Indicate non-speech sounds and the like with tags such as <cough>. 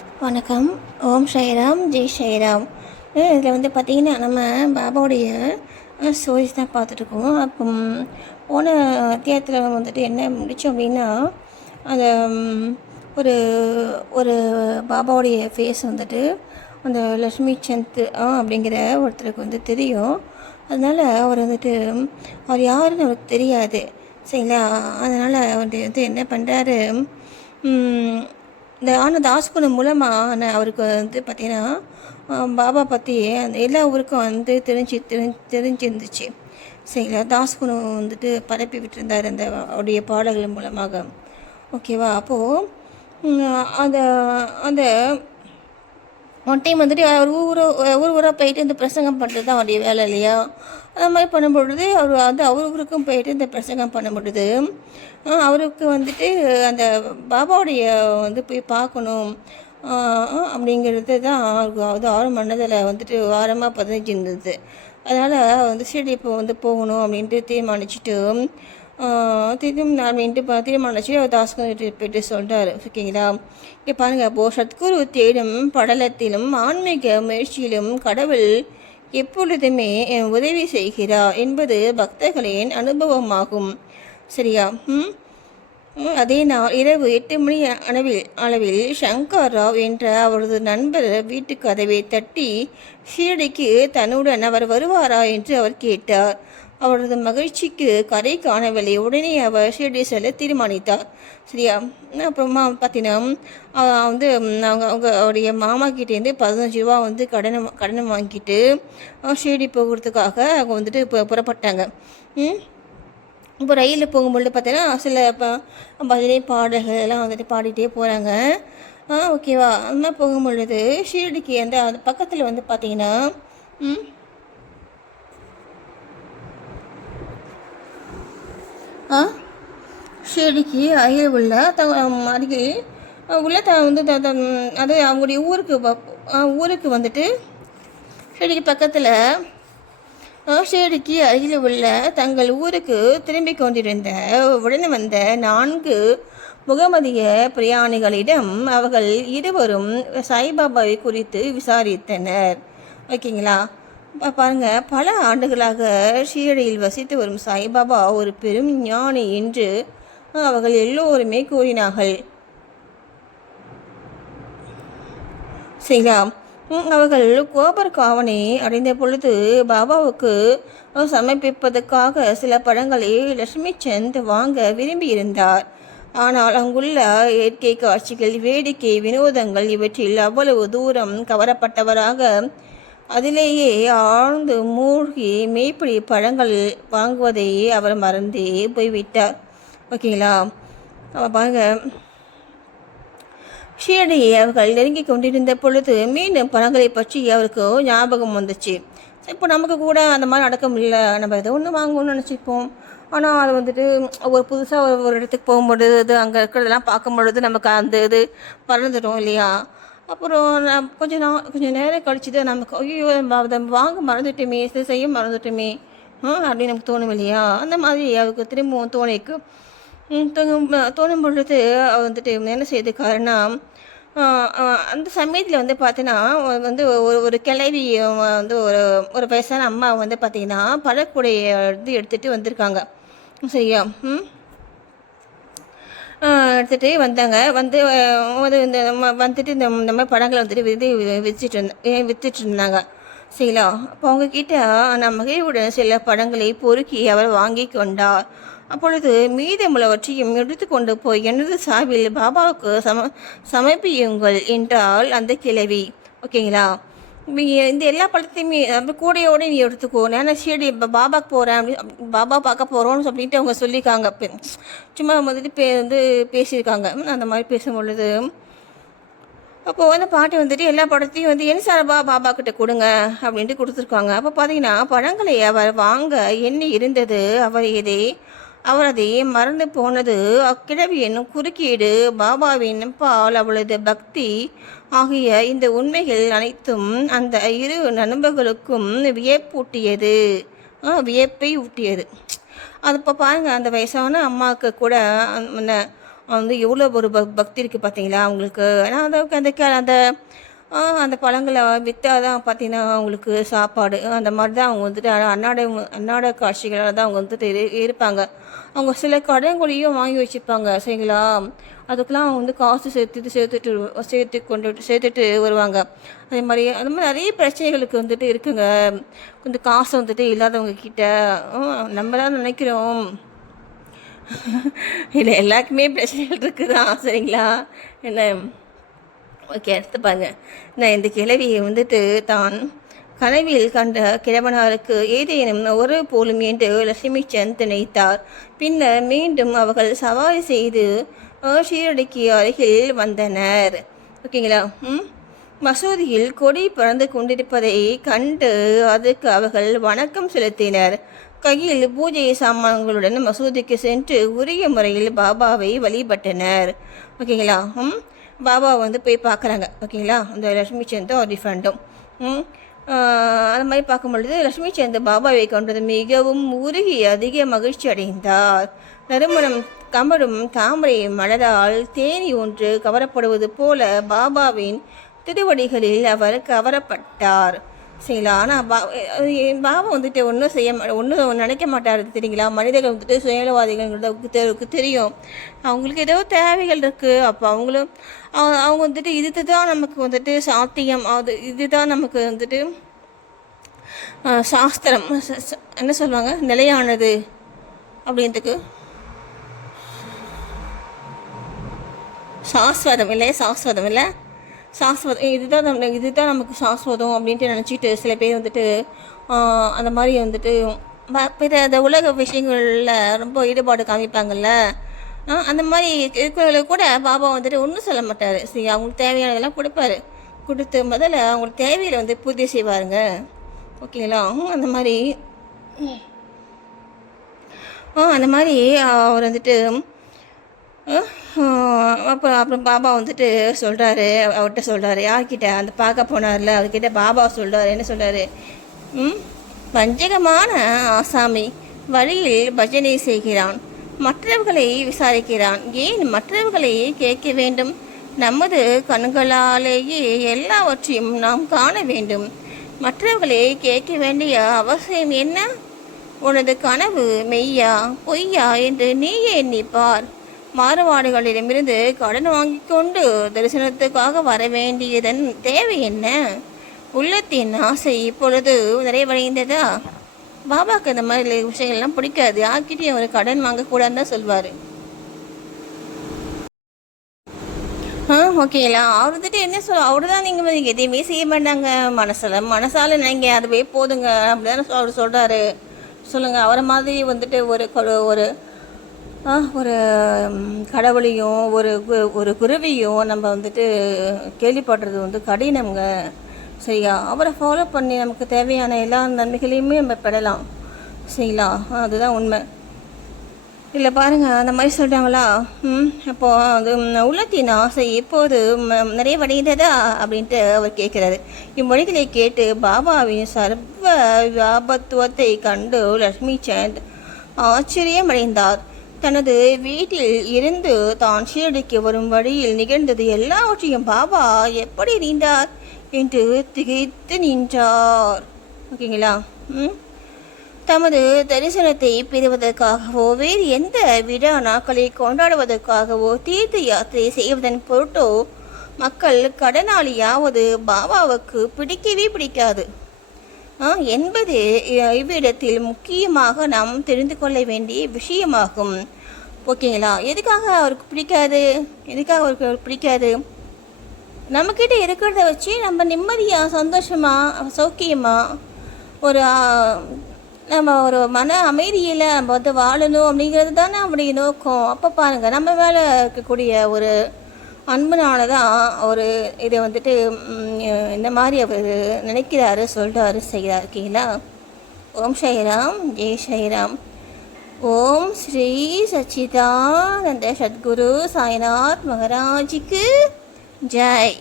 வணக்கம். ஓம் ஸ்ரீராம் ஜெய் ஸ்ரீராம். இதில் வந்து பார்த்திங்கன்னா நம்ம பாபாவுடைய ஸ்டோரிஸ் தான் பார்த்துட்ருக்கோம் அப்போ போன அத்தியாயத்தில் வந்துட்டு என்ன முடித்தோம் அப்படின்னா அந்த ஒரு ஒரு பாபாவுடைய ஃபேஸ் வந்துட்டு அந்த லக்ஷ்மி சந்த் அப்படிங்கிற ஒருத்தருக்கு வந்து தெரியும். அதனால் அவர் வந்துட்டு அவர் யாருன்னு அவருக்கு தெரியாது. சரிங்களா? அதனால் அவர் வந்து என்ன பண்ணுறாரு இந்த ஆனால் தாஸ்குணம் மூலமாக அவருக்கு வந்து பார்த்தீங்கன்னா பாபா பற்றி அந்த எல்லா ஊருக்கும் வந்து தெரிஞ்சு தெரிஞ்சு தெரிஞ்சிருந்துச்சு. சரிங்களா? தாஸ்குணம் வந்துட்டு பரப்பி விட்டுருந்தார் அந்த அவருடைய பாடல்கள் மூலமாக. ஓகேவா? அப்போது அந்த அந்த ஒன் டைம் வந்துட்டு அவர் ஊர் ஊர் ஊராக போயிட்டு இந்த பிரசங்கம் பண்ணுறது தான் அவருடைய வேலை இல்லையா? அது மாதிரி பண்ணும்பொழுது அவர் வந்து அவர் ஊருக்கும் போயிட்டு இந்த பிரசங்கம் பண்ணும் பொழுது அவருக்கு வந்துட்டு அந்த பாபாவுடைய வந்து போய் பார்க்கணும். அப்படிங்கிறது தான் அவருக்கு அது ஆறு மனதில் வந்துட்டு வாரமாக பதினஞ்சிருந்தது அதனால் வந்து சரி இப்போ வந்து போகணும் அப்படின்ட்டு தீர்மானிச்சுட்டு திரும்ப அப்படின்ட்டு திரும்ப நினச்சி அவர் தாஸ்கர் போயிட்டு சொல்கிறார் ஓகேங்களா இங்கே பாருங்கள் அப்போது சத்குரு தேடும் படலத்திலும் ஆன்மீக முயற்சியிலும் கடவுள் எப்பொழுதுமே உதவி செய்கிறார் என்பது பக்தர்களின் அனுபவமாகும் சரியா ம் ம், அதே நாள் இரவு எட்டு மணி அளவில் அளவில் சங்கர் ராவ் என்ற அவரது நண்பர் வீட்டு கதவை தட்டி ஷீரடிக்கு தன்னுடன் அவர் வருவாரா என்று அவர் கேட்டார் அவரது மகிழ்ச்சிக்கு கரை காணவில்லை. உடனே அவர் ஷீரடி செல்ல தீர்மானித்தார். சரியா? அப்புறமா பார்த்தீங்கன்னா வந்து அவங்க அவங்க அவருடைய மாமா கிட்டேருந்து பதினஞ்சு ரூபா வந்து கடனை கடனை வாங்கிட்டு ஷிரடி ஷீரடி போகிறதுக்காக அவங்க வந்துட்டு இப்போ புறப்பட்டாங்க. இப்போ ரயிலில் போகும்பொழுது பார்த்தீங்கன்னா சில ப பஜனை பாடல்கள் எல்லாம் வந்துட்டு பாடிட்டே போகிறாங்க ஓகேவா? அந்த போகும்பொழுது ஷீரடிக்கு அந்த அந்த பக்கத்தில் வந்து பார்த்தீங்கன்னா செடிக்கு ஆ அருகில் உள்ள த அருகில் உள்ள த வந்து த- அது அவங்களுடைய ஊருக்கு ஊருக்கு வந்துட்டு செடிக்கு பக்கத்தில் ஷேடிக்கு அருகில் உள்ள தங்கள் ஊருக்கு திரும்பிக் கொண்டிருந்த உடனே வந்த நான்கு முகமதிய பிரயாணிகளிடம் அவர்கள் இருவரும் சாய்பாபாவை குறித்து விசாரித்தனர். ஓகேங்களா? பாருங்க. பல ஆண்டுகளாக ஷீரடியில் வசித்து வரும் சாய்பாபா ஒரு பெரும் ஞானி என்று அவர்கள் எல்லோருமே கூறினார்கள். சரிங்களா அவர்கள் கோபர் காவனை அடைந்த பொழுது பாபாவுக்கு சமர்ப்பிப்பதற்காக சில படங்களை லட்சுமி சந்த் வாங்க விரும்பியிருந்தார். ஆனால் அங்குள்ள இயற்கை காட்சிகள் வேடிக்கை வினோதங்கள் இவற்றில் அவ்வளவு தூரம் கவரப்பட்டவராக அதிலேயே ஆழ்ந்து மூழ்கி மேய்ப்படி பழங்கள் வாங்குவதை அவர் மறந்தே போய்விட்டார். ஓகேங்களா? அவள் பாருங்க. ஷீரடியை அவர்கள் நெருங்கி கொண்டிருந்த பொழுது மீண்டும் பழங்களை பற்றி அவருக்கு ஞாபகம் வந்துச்சு. இப்போ நமக்கு கூட அந்த மாதிரி நடக்க முடியல நம்ம ஏதோ ஒன்று வாங்கணும்னு நினச்சிப்போம் ஆனால் அது வந்துட்டு ஒரு புதுசாக ஒரு ஒரு இடத்துக்கு போகும்பொழுது அங்கே இருக்கிறதெல்லாம் பார்க்கும் பொழுது நமக்கு அந்த இது மறந்துடும் இல்லையா? அப்புறம் நான் கொஞ்சம் நான் கொஞ்சம் நேரம் கழிச்சு தான் நமக்கு ஐயோ நம்ம அதை வாங்க மறந்துட்டோமே இதை செய்ய மறந்துட்டோமே அப்படின்னு நமக்கு தோணும் இல்லையா? அந்த மாதிரி அவருக்கு திரும்பவும் தோணிக்கு தோணும் தோணும் பொழுது வந்துட்டு என்ன செய்து காரணம் அந்த சமயத்தில் வந்து பார்த்தீங்கன்னா வந்து ஒரு ஒரு கிளவி வந்து ஒரு ஒரு வயசான அம்மா வந்து பார்த்தீங்கன்னா பழக்கூடைய வந்து எடுத்துகிட்டு வந்திருக்காங்க. சரியா? ம்? எடுத்துகிட்டு வந்தாங்க. வந்து வந்து இந்த வந்துட்டு இந்த இந்த மாதிரி படங்களை வந்துட்டு விதி வித்துட்டு இருந்த வித்துட்டு இருந்தாங்க. சரிங்களா? அப்போ அவங்கக்கிட்ட நான் சில படங்களை பொறுக்கி அவர் வாங்கி கொண்டார். அப்பொழுது மீதமுள்ளவற்றையும் எடுத்துக்கொண்டு போய் எனது சார்பில் பாபாவுக்கு சம சமர்ப்பியுங்கள் என்றால் அந்த கிழவி. ஓகேங்களா? இந்த எல்லா படத்தையுமே அப்படி கூடையோடு நீ எடுத்துக்கோ. நான் சரி இப்போ பாபாக்கு போகிறேன் அப்படி பாபா பார்க்க போகிறோன்னு அப்படின்ட்டு அவங்க சொல்லியிருக்காங்க. சும்மா வந்துட்டு பே வந்து பேசியிருக்காங்க. அந்த மாதிரி பேசும் பொழுது அப்போது வந்து பாட்டி வந்துட்டு எல்லா படத்தையும் வந்து என் சாரபா பாபா கிட்ட கொடுங்க? அப்படின்ட்டு கொடுத்துருக்காங்க. அப்போ பார்த்தீங்கன்னா பழங்களை அவர் வாங்க என்ன இருந்தது. அவர் எதை அவரது மறந்து போனது. அக்கிழவியின் குறுக்கீடு பாபாவின் பால் அவளது பக்தி ஆகிய இந்த உண்மைகள் அனைத்தும் அந்த இரு நண்பர்களுக்கும் வியப்பூட்டியது. வியப்பை ஊட்டியது. அது இப்போ பாருங்கள் அந்த வயசான அம்மாவுக்கு கூட அந்த- வந்து எவ்வளோ ஒரு பக் பக்தி இருக்குது பார்த்தீங்களா அவங்களுக்கு ஏன்னா அந்த அந்த அந்த பழங்களை விற்றா தான் பார்த்தீங்கன்னா அவங்களுக்கு சாப்பாடு. அந்த மாதிரி தான் அவங்க வந்துட்டு அன்னாட அன்னாட காட்சிகளால் தான் அவங்க வந்துட்டு இருப்பாங்க அவங்க சில கடன்களையும் வாங்கி வச்சுருப்பாங்க சரிங்களா? அதுக்கெலாம் அவங்க வந்து காசு சேர்த்துட்டு சேர்த்துட்டு சேர்த்து கொண்டு சேர்த்துட்டு வருவாங்க. அதே மாதிரி அந்த மாதிரி நிறைய பிரச்சனைகளுக்கு வந்துட்டு இருக்குங்க. கொஞ்சம் காசு வந்துட்டு இல்லாதவங்க கிட்ட நம்ம தான் நினைக்கிறோம். <laughs> இல்லை எல்லாருக்குமே பிரச்சனைகள் இருக்குதான் சரிங்களா? என்ன? ஓகே அடுத்து பாருங்கள் நான் இந்த கிழவியை வந்துட்டு தான் கனவில் கண்ட கிழவனாருக்கு ஏதேனும் ஒரு போலும் என்று லட்சுமி சந்த் நினைத்தார் பின்னர் மீண்டும் அவர்கள் சவாரி செய்து சீரடிக்கு ஷீரடிக்கு அருகில் வந்தனர். ஓகேங்களா? ம்? மசூதியில் கொடி பறந்து கொண்டிருப்பதை கண்டு அதுக்கு அவர்கள் வணக்கம் செலுத்தினர். கையில் பூஜை சாமான்களுடன் மசூதிக்கு சென்று உரிய முறையில் பாபாவை வழிபட்டனர். ஓகேங்களா? ம்? பாபாவை வந்து போய் பார்க்குறாங்க. ஓகேங்களா? அந்த லட்சுமி சந்தும் ஒரு ஃப்ரெண்டும் அந்த மாதிரி பார்க்கும் பொழுது லட்சுமி சந்த் பாபாவை கொண்டது மிகவும் உருகி அதிக மகிழ்ச்சி அடைந்தார். நறுமணம் கமரும் தாமரை மலரால் தேனி ஒன்று கவரப்படுவது போல பாபாவின் திருவடிகளில் அவர் கவரப்பட்டார். சரிங்களா? ஆனால் பா பாபா வந்துட்டு ஒன்றும் செய்ய ஒன்றும் நினைக்க மாட்டார் தெரியுங்களா? மனிதர்கள் வந்துட்டு சுயநலவாதிகள்ங்கிறது தெரியும். அவங்களுக்கு ஏதோ தேவைகள் இருக்குது அப்போ அவங்களும் அவங்க வந்துட்டு இது தான் நமக்கு வந்துட்டு சாத்தியம். அது இதுதான் நமக்கு வந்துட்டு சாஸ்திரம். என்ன சொல்லுவாங்க? நிலையானது. அப்படின்றதுக்கு சாஸ்வதம் இல்லை சாஸ்வதம் இல்லை? சாஸ்வதம் இதுதான் நம்ம இதுதான் நமக்கு சாஸ்வதம் அப்படின்ட்டு நினச்சிட்டு சில பேர் வந்துட்டு அந்த மாதிரி வந்துட்டு பிற அந்த உலக விஷயங்களில் ரொம்ப ஈடுபாடு காமிப்பாங்கல்ல? அந்த மாதிரி இருக்கிறவங்களுக்கு கூட பாபா வந்துட்டு ஒன்றும் சொல்ல மாட்டார். சரி அவங்களுக்கு தேவையானதெல்லாம் கொடுப்பாரு. கொடுத்து முதல்ல அவங்களுக்கு தேவையில் வந்து பூர்த்தி செய்வாருங்க. ஓகேங்களா? அந்த மாதிரி. ஆ அந்த மாதிரி அவர் வந்துட்டு அப்புறம் அப்புறம் பாபா வந்துட்டு சொல்கிறாரு அவர்கிட்ட சொல்கிறாரு யார்கிட்ட? அந்த பார்க்க போனார்ல அவர்கிட்ட பாபா சொல்கிறாரு என்ன சொல்கிறாரு ம்? வஞ்சகமான ஆசாமி வழியில் பஜனை செய்கிறான் மற்றவர்களை விசாரிக்கிறான். ஏன் மற்றவர்களை கேட்க வேண்டும்? நமது கண்களாலேயே எல்லாவற்றையும் நாம் காண வேண்டும். மற்றவர்களை கேட்க வேண்டிய அவசியம் என்ன? உனது கனவு மெய்யா பொய்யா என்று நீயே எண்ணிப்பார். மாறுபாடுகளிடமிருந்து கடன் வாங்கி கொண்டு தரிசனத்துக்காக வர வேண்டியதன் தேவை என்ன? உள்ளத்தின் ஆசை இப்பொழுது நிறைவடைந்ததா? பாபாக்கு இந்த மாதிரி விஷயங்கள்லாம் பிடிக்காது. யார்கிட்டயும் அவர் கடன் வாங்கக்கூடாதுன்னு தான் சொல்வார். ஆ ஓகேங்களா அவர் வந்துட்டு என்ன சொல்ல அவர் தான் நீங்கள் எதையுமே செய்ய மாட்டாங்க. மனசில் மனசால் நீங்கள் அதுவே போதுங்க. அப்படிதானே தானே அவர் சொல்கிறாரு சொல்லுங்கள் அவரை மாதிரி வந்துட்டு ஒரு ஒரு ஒரு கடவுளையும் ஒரு கு- ஒரு குருவியும் நம்ம வந்துட்டு கேள்விப்படுறது வந்து கடினம்ங்க. சரியா? அவரை ஃபாலோ பண்ணி நமக்கு தேவையான எல்லா நன்மைகளையுமே நம்ம பெறலாம். சரிங்களா? அதுதான் உண்மை. இல்லை பாருங்கள் அந்த மாதிரி சொல்கிறாங்களா ம் அப்போது அது உள்ளத்தின் ஆசை எப்போது நிறைய நிறைவடைந்ததா? அப்படின்ட்டு அவர் கேட்குறாரு. இம்மொழிகளை கேட்டு பாபாவின் சர்வ வியாபத்துவத்தை கண்டு லக்ஷ்மி சந்த் ஆச்சரியமடைந்தார். தனது வீட்டில் இருந்து தான் ஷீரடிக்கு வரும் வழியில் நிகழ்ந்தது எல்லாவற்றையும் பாபா எப்படி நீந்தார் என்று திகைத்து நின்றார். ஓகேங்களா? ம். தமது தரிசனத்தை பெறுவதற்காகவோ வேறு எந்த விழா நாட்களை கொண்டாடுவதற்காகவோ தீர்த்த யாத்திரை செய்வதன் பொருட்டோ மக்கள் கடனாளியாவது பாபாவுக்கு பிடிக்கவே பிடிக்காது. என்பது இவ்விடத்தில் முக்கியமாக நாம் தெரிந்து கொள்ள வேண்டிய விஷயமாகும். ஓகேங்களா? எதுக்காக அவருக்கு பிடிக்காது? எதுக்காக அவருக்கு அவருக்கு பிடிக்காது? நம்மக்கிட்ட இருக்கிறத வச்சு நம்ம நிம்மதியாக சந்தோஷமாக சௌக்கியமாக ஒரு நம்ம ஒரு மன அமைதியில் நம்ம வந்து வாழணும் அப்படிங்கிறது தானே நம்முடைய நோக்கம். அப்போ பாருங்கள் நம்ம மேலே இருக்கக்கூடிய ஒரு அன்புனால தான் அவர் இதை வந்துட்டு இந்த மாதிரி அவர் நினைக்கிறாரு சொல்கிறாரு செய்கிறார் ஓகேங்களா ஓம் ஸ்ரீராம் ஜெய் ஸ்ரீராம் ஓம் ஸ்ரீ சச்சிதானந்த சத்குரு சாய்நாத் மகாராஜிக்கு ஜெய்.